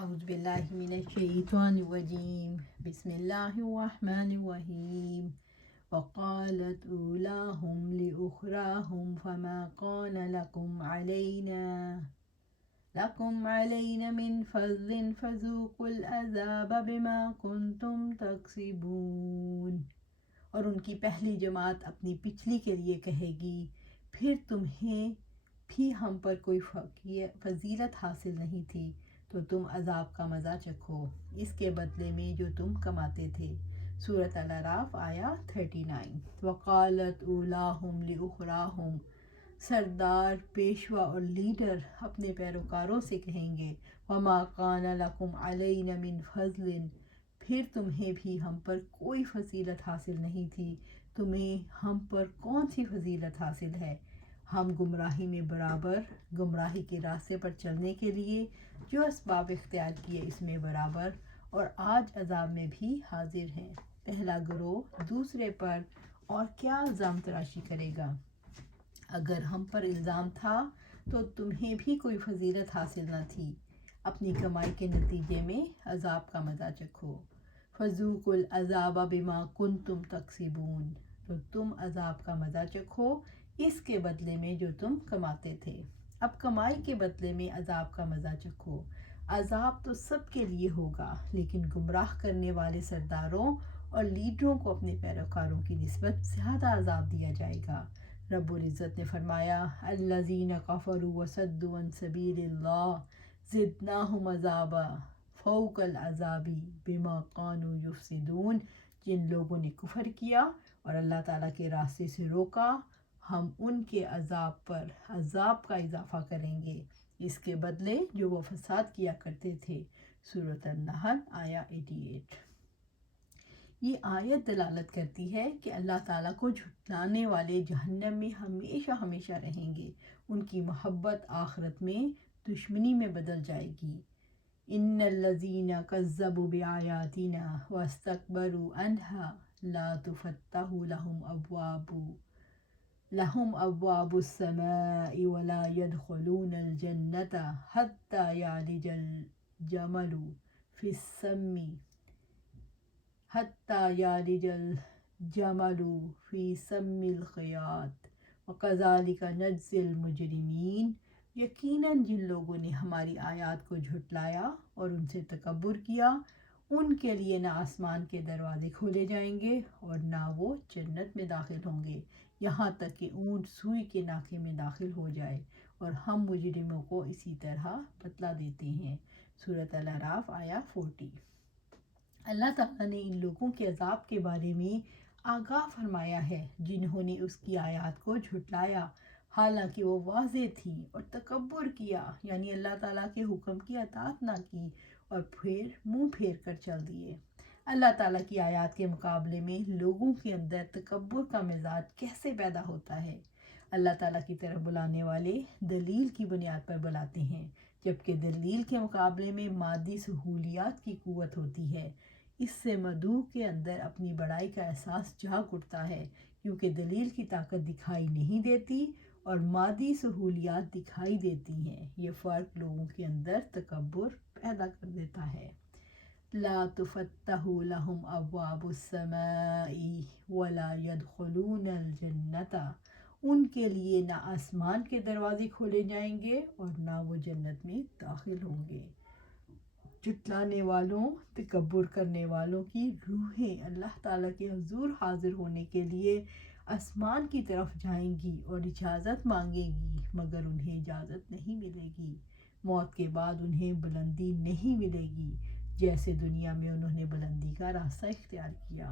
أعوذ بالله من الشيطان الرجيم بسم الله الرحمن الرحيم وقالت أولاهم لأخراهم فما كان لكم علينا من فضل فذوقوا العذاب بما كنتم تكسبون۔ اور ان کی پہلی جماعت اپنی پچھلی کے لیے کہے گی، پھر تمہیں بھی ہم پر کوئی فضیلت حاصل نہیں تھی تو تم عذاب کا مزہ چکھو اس کے بدلے میں جو تم کماتے تھے۔ سورۃ الاعراف آیا 39۔ وقالت اولاہم لاخراہم، سردار، پیشوا اور لیڈر اپنے پیروکاروں سے کہیں گے، وما کان لکم علینا من فضل، پھر تمہیں بھی ہم پر کوئی فضیلت حاصل نہیں تھی، تمہیں ہم پر کون سی فضیلت حاصل ہے؟ ہم گمراہی میں برابر، گمراہی کے راستے پر چلنے کے لیے جو اسباب اختیار کیے اس میں برابر، اور آج عذاب میں بھی حاضر ہیں۔ پہلا گروہ دوسرے پر اور کیا الزام تراشی کرے گا؟ اگر ہم پر الزام تھا تو تمہیں بھی کوئی فضیلت حاصل نہ تھی، اپنی کمائی کے نتیجے میں عذاب کا مزہ چکھو۔ فذوقوا العذاب بما کنتم تکسبون، تو تم عذاب کا مزہ چکھو اس کے بدلے میں جو تم کماتے تھے۔ اب کمائی کے بدلے میں عذاب کا مزہ چکھو۔ عذاب تو سب کے لیے ہوگا، لیکن گمراہ کرنے والے سرداروں اور لیڈروں کو اپنے پیروکاروں کی نسبت زیادہ عذاب دیا جائے گا۔ رب العزت نے فرمایا، الذین کفروا وصدوا عن سبیل اللہ زدناہم عذابا فوق العذاب بما كانوا یفسدون، جن لوگوں نے کفر کیا اور اللہ تعالیٰ کے راستے سے روکا، ہم ان کے عذاب پر عذاب کا اضافہ کریں گے اس کے بدلے جو وہ فساد کیا کرتے تھے۔ سورۃ النحل آیا 88۔ یہ آیت دلالت کرتی ہے کہ اللہ تعالیٰ کو جھٹلانے والے جہنم میں ہمیشہ ہمیشہ رہیں گے، ان کی محبت آخرت میں دشمنی میں بدل جائے گی۔ ان الذین کذبوا بآیاتنا واستکبروا عنہا لا تفتح لهم ابواب السماء ولا يدخلون الجنة حتى يلج الجمل في سم الخياط وكذلك نجزي المجرمين۔ یقیناً جن لوگوں نے ہماری آیات کو جھٹلایا اور ان سے تکبر کیا، ان کے لیے نہ آسمان کے دروازے کھولے جائیں گے اور نہ وہ جنت میں داخل ہوں گے، یہاں تک کہ اونٹ سوئی کے ناکے میں داخل ہو جائے، اور ہم مجرموں کو اسی طرح بتلا دیتے ہیں۔ سورۃ الاعراف آیا 40۔ اللہ تعالیٰ نے ان لوگوں کے عذاب کے بارے میں آگاہ فرمایا ہے جنہوں نے اس کی آیات کو جھٹلایا حالانکہ وہ واضح تھی، اور تکبر کیا یعنی اللہ تعالیٰ کے حکم کی اطاعت نہ کی اور پھر منہ پھیر کر چل دیے۔ اللہ تعالیٰ کی آیات کے مقابلے میں لوگوں کے اندر تکبر کا مزاج کیسے پیدا ہوتا ہے؟ اللہ تعالیٰ کی طرف بلانے والے دلیل کی بنیاد پر بلاتے ہیں، جبکہ دلیل کے مقابلے میں مادی سہولیات کی قوت ہوتی ہے۔ اس سے مدعو کے اندر اپنی بڑائی کا احساس جاگ اٹھتا ہے، کیونکہ دلیل کی طاقت دکھائی نہیں دیتی اور مادی سہولیات دکھائی دیتی ہیں۔ یہ فرق لوگوں کے اندر تکبر پیدا کر دیتا ہے۔ لا تفتح لهم ابواب السماء ولا يدخلون الجنة، ان کے لیے نہ آسمان کے دروازے کھولے جائیں گے اور نہ وہ جنت میں داخل ہوں گے۔ جھٹلانے والوں، تکبر کرنے والوں کی روحیں اللہ تعالیٰ کے حضور حاضر ہونے کے لیے آسمان کی طرف جائیں گی اور اجازت مانگیں گی، مگر انہیں اجازت نہیں ملے گی۔ موت کے بعد انہیں بلندی نہیں ملے گی، جیسے دنیا میں انہوں نے بلندی کا راستہ اختیار کیا۔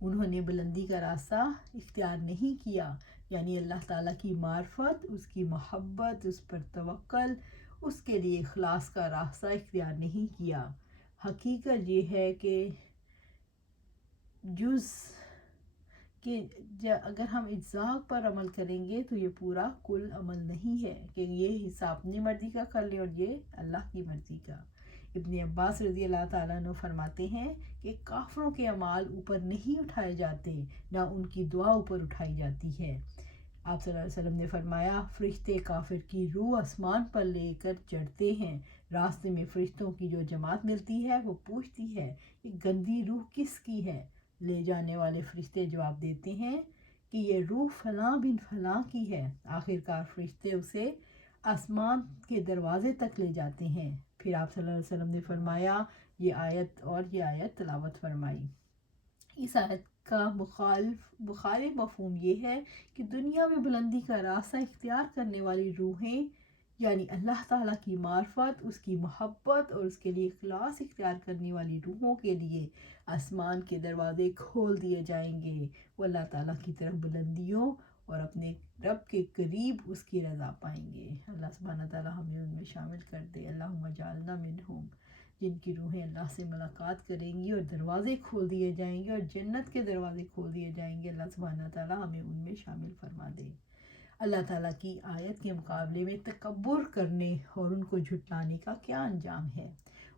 انہوں نے بلندی کا راستہ اختیار نہیں کیا، یعنی اللہ تعالیٰ کی معرفت، اس کی محبت، اس پر توکل، اس کے لیے اخلاص کا راستہ اختیار نہیں کیا۔ حقیقت یہ ہے کہ اگر ہم اجزاء پر عمل کریں گے تو یہ پورا کل عمل نہیں ہے کہ یہ حصہ اپنی مرضی کا کر لیں اور یہ اللہ کی مرضی کا۔ ابن عباس رضی اللہ تعالیٰ عنہ فرماتے ہیں کہ کافروں کے اعمال اوپر نہیں اٹھائے جاتے، نہ ان کی دعا اوپر اٹھائی جاتی ہے۔ آپ صلی اللہ علیہ وسلم نے فرمایا، فرشتے کافر کی روح آسمان پر لے کر چڑھتے ہیں راستے میں فرشتوں کی جو جماعت ملتی ہے وہ پوچھتی ہے یہ گندی روح کس کی ہے؟ لے جانے والے فرشتے جواب دیتے ہیں کہ یہ روح فلاں بن فلاں کی ہے۔ آخرکار فرشتے اسے آسمان کے دروازے تک لے جاتے ہیں۔ پھر آپ صلی اللہ علیہ وسلم نے فرمایا یہ آیت تلاوت فرمائی۔ اس آیت کا مخالف مفہوم یہ ہے کہ دنیا میں بلندی کا راستہ اختیار کرنے والی روحیں یعنی اللہ تعالیٰ کی معرفت، اس کی محبت اور اس کے لیے اخلاص اختیار کرنے والی روحوں کے لیے آسمان کے دروازے کھول دیے جائیں گے۔ وہ اللہ تعالیٰ کی طرف بلندیوں اور اپنے رب کے قریب اس کی رضا پائیں گے۔ اللہ سبحانہ تعالیٰ ہمیں ان میں شامل کر دے۔ اللہم اجعلنا منہم، جن کی روحیں اللہ سے ملاقات کریں گی اور دروازے کھول دیے جائیں گے اور جنت کے دروازے کھول دیے جائیں گے۔ اللہ سبحانہ تعالیٰ ہمیں ان میں شامل فرما دے۔ اللہ تعالیٰ کی آیت کے مقابلے میں تکبر کرنے اور ان کو جھٹلانے کا کیا انجام ہے؟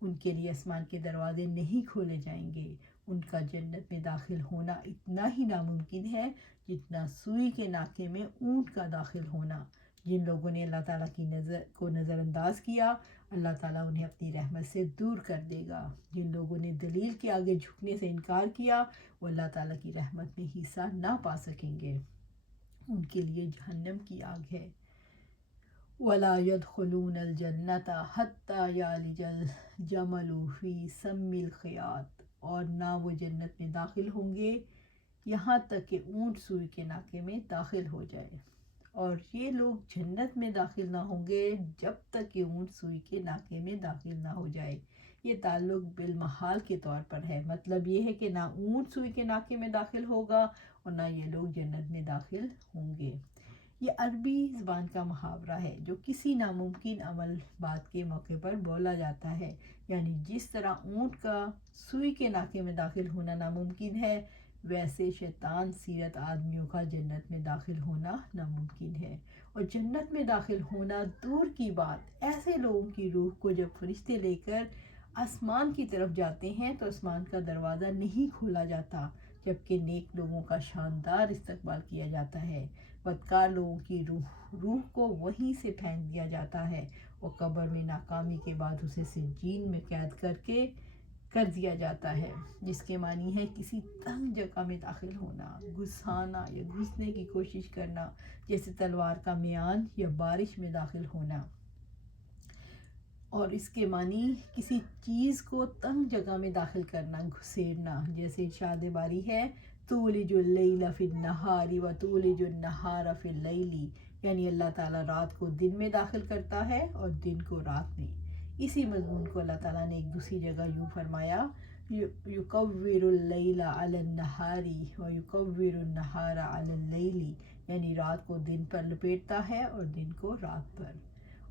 ان کے لیے آسمان کے دروازے نہیں کھولے جائیں گے۔ ان کا جنت میں داخل ہونا اتنا ہی ناممکن ہے جتنا سوئی کے ناکے میں اونٹ کا داخل ہونا۔ جن لوگوں نے اللہ تعالیٰ کی نظر انداز کیا، اللہ تعالیٰ انہیں اپنی رحمت سے دور کر دے گا۔ جن لوگوں نے دلیل کے آگے جھکنے سے انکار کیا، وہ اللہ تعالیٰ کی رحمت میں حصہ نہ پا سکیں گے۔ ان کے لیے جہنم کی آگ ہے۔ وَلَا يَدْخُلُونَ الْجَنَّةَ حَتَّى يَلِجَ الْجَمَلُ فِي سَمِّ الْخِيَاطِ، اور نہ وہ جنت میں داخل ہوں گے یہاں تک کہ اونٹ سوئی کے ناکے میں داخل ہو جائے، اور یہ لوگ جنت میں داخل نہ ہوں گے جب تک کہ اونٹ سوئی کے ناکے میں داخل نہ ہو جائے۔ یہ تعلق بالمحال کے طور پر ہے، مطلب یہ ہے کہ نہ اونٹ سوئی کے ناکے میں داخل ہوگا اور نہ یہ لوگ جنت میں داخل ہوں گے۔ یہ عربی زبان کا محاورہ ہے جو کسی ناممکن عمل بات کے موقع پر بولا جاتا ہے، یعنی جس طرح اونٹ کا سوئی کے ناکے میں داخل ہونا ناممکن ہے، ویسے شیطان سیرت آدمیوں کا جنت میں داخل ہونا ناممکن ہے۔ اور جنت میں داخل ہونا دور کی بات، ایسے لوگوں کی روح کو جب فرشتے لے کر آسمان کی طرف جاتے ہیں تو آسمان کا دروازہ نہیں کھولا جاتا، جبکہ نیک لوگوں کا شاندار استقبال کیا جاتا ہے۔ بدکار لوگوں کی روح کو وہیں سے پھینک دیا جاتا ہے اور قبر میں ناکامی کے بعد اسے سجین میں قید کر دیا جاتا ہے، جس کے معنی ہے کسی تنگ جگہ میں داخل ہونا، گھسانا یا گھسنے کی کوشش کرنا، جیسے تلوار کا میان یا بارش میں داخل ہونا۔ اور اس کے معنی کسی چیز کو تنگ جگہ میں داخل کرنا، گھسیڑنا، جیسے ارشاد باری ہے تولج اللیل فی النہار و تولج النہار فی اللیل، یعنی اللہ تعالیٰ رات کو دن میں داخل کرتا ہے اور دن کو رات میں۔ اسی مضمون کو اللہ تعالیٰ نے ایک دوسری جگہ یوں فرمایا یکور اللیل علی النہار و یکور النہار علی اللیل، یعنی رات کو دن پر لپیٹتا ہے اور دن کو رات پر۔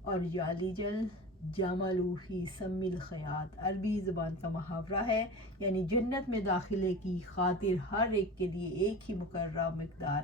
اور یالج الجمل فی سم الخیاط عربی زبان کا محاورہ ہے، یعنی جنت میں داخلے کی خاطر ہر ایک کے لیے ایک ہی مقررہ مقدار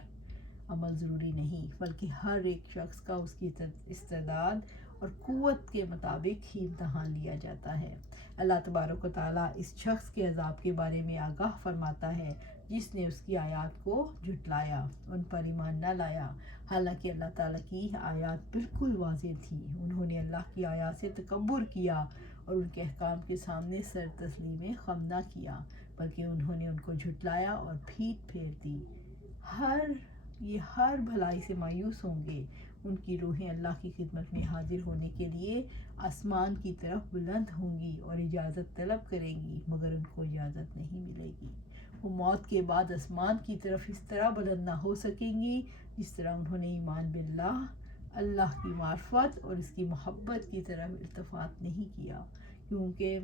عمل ضروری نہیں، بلکہ ہر ایک شخص کا اس کی استعداد اور قوت کے مطابق ہی امتحان لیا جاتا ہے۔ اللہ تبارک و تعالیٰ اس شخص کے عذاب کے بارے میں آگاہ فرماتا ہے جس نے اس کی آیات کو جھٹلایا، ان پر ایمان نہ لایا، حالانکہ اللہ تعالیٰ کی آیات بالکل واضح تھی۔ انہوں نے اللہ کی آیات سے تکبر کیا اور ان کے احکام کے سامنے سر تسلیم خم نہ کیا، بلکہ انہوں نے ان کو جھٹلایا اور پھیٹ پھیر دی۔ یہ ہر بھلائی سے مایوس ہوں گے۔ ان کی روحیں اللہ کی خدمت میں حاضر ہونے کے لیے آسمان کی طرف بلند ہوں گی اور اجازت طلب کریں گی، مگر ان کو اجازت نہیں ملے گی۔ وہ موت کے بعد آسمان کی طرف اس طرح بلند نہ ہو سکیں گی جس طرح انہوں نے ایمان باللہ، اللہ کی معرفت اور اس کی محبت کی طرف التفات نہیں کیا، کیونکہ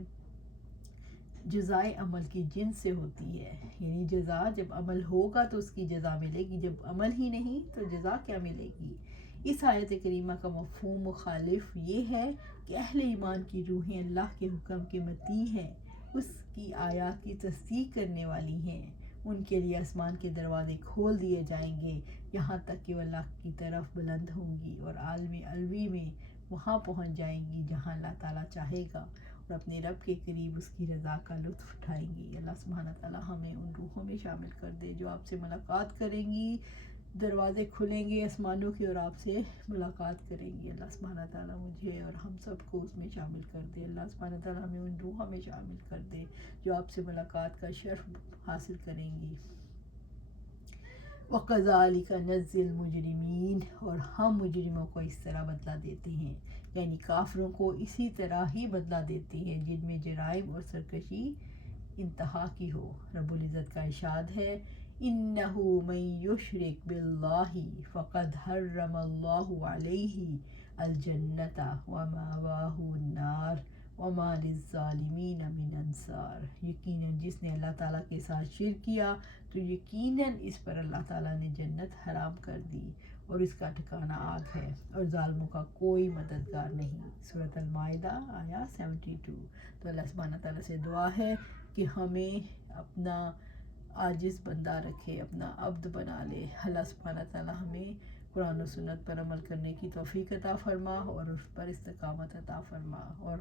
جزائے عمل کی جنس سے ہوتی ہے، یعنی جزا جب عمل ہوگا تو اس کی جزا ملے گی، جب عمل ہی نہیں تو جزا کیا ملے گی۔ اس آیت کریمہ کا مفہوم مخالف یہ ہے کہ اہل ایمان کی روحیں اللہ کے حکم کے مطیع ہیں، اس کی آیات کی تصدیق کرنے والی ہیں، ان کے لیے آسمان کے دروازے کھول دیے جائیں گے یہاں تک کہ وہ اللہ کی طرف بلند ہوں گی اور عالم علوی میں وہاں پہنچ جائیں گی جہاں اللہ تعالیٰ چاہے گا، اور اپنے رب کے قریب اس کی رضا کا لطف اٹھائیں گی۔ اللہ سبحانہ تعالیٰ ہمیں ان روحوں میں شامل کر دے جو آپ سے ملاقات کریں گی، دروازے کھلیں گے آسمانوں کے اور آپ سے ملاقات کریں گے. اللہ سبحانہ تعالیٰ مجھے اور ہم سب کو اس میں شامل کر دے. اللہ سبحانہ تعالیٰ ہمیں ان روحوں میں شامل کر دے جو آپ سے ملاقات کا شرف حاصل کریں گی. وَقَذَلِكَ نَجْزِي الْمُجْرِمِينَ اور ہم مجرموں کو اس طرح بدلہ دیتے ہیں، یعنی کافروں کو اسی طرح ہی بدلہ دیتے ہیں جن میں جرائم اور سرکشی انتہا کی ہو. رب العزت کا ارشاد ہے اِنَّهُ مَن يُشْرِكْ بِاللَّهِ فَقَدْ حَرَّمَ اللَّهُ عَلَيْهِ الْجَنَّةَ وَمَأْوَاهُ النَّارُ وَمَا لِلظَّالِمِينَ مِنْ أَنصَارٍ. یقیناً جس نے اللہ تعالیٰ کے ساتھ شرک کیا تو یقیناً اس پر اللہ تعالیٰ نے جنت حرام کر دی اور اس کا ٹھکانہ آگ ہے اور ظالموں کا کوئی مددگار نہیں. سورۃ المائدہ آیا 72. تو اللہ سبحانہ تعالیٰ سے دعا ہے کہ ہمیں اپنا عاجز بندہ رکھے، اپنا عبد بنا لے. اللہ سبحانہ تعالیٰ ہمیں قرآن و سنت پر عمل کرنے کی توفیق عطا فرما اور اس پر استقامت عطا فرما. اور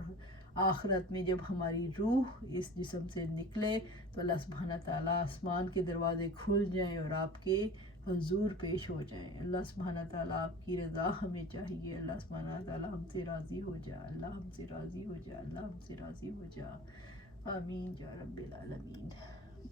آخرت میں جب ہماری روح اس جسم سے نکلے تو اللہ سبحانہ تعالیٰ آسمان کے دروازے کھل جائیں اور آپ کے حضور پیش ہو جائیں. اللہ سبحانہ تعالیٰ آپ کی رضا ہمیں چاہیے. اللہ سبحانہ تعالیٰ ہم سے راضی ہو جا. اللہ ہم سے راضی ہو جا. اللہ ہم سے راضی ہو جا. آمین یا رب العالمین.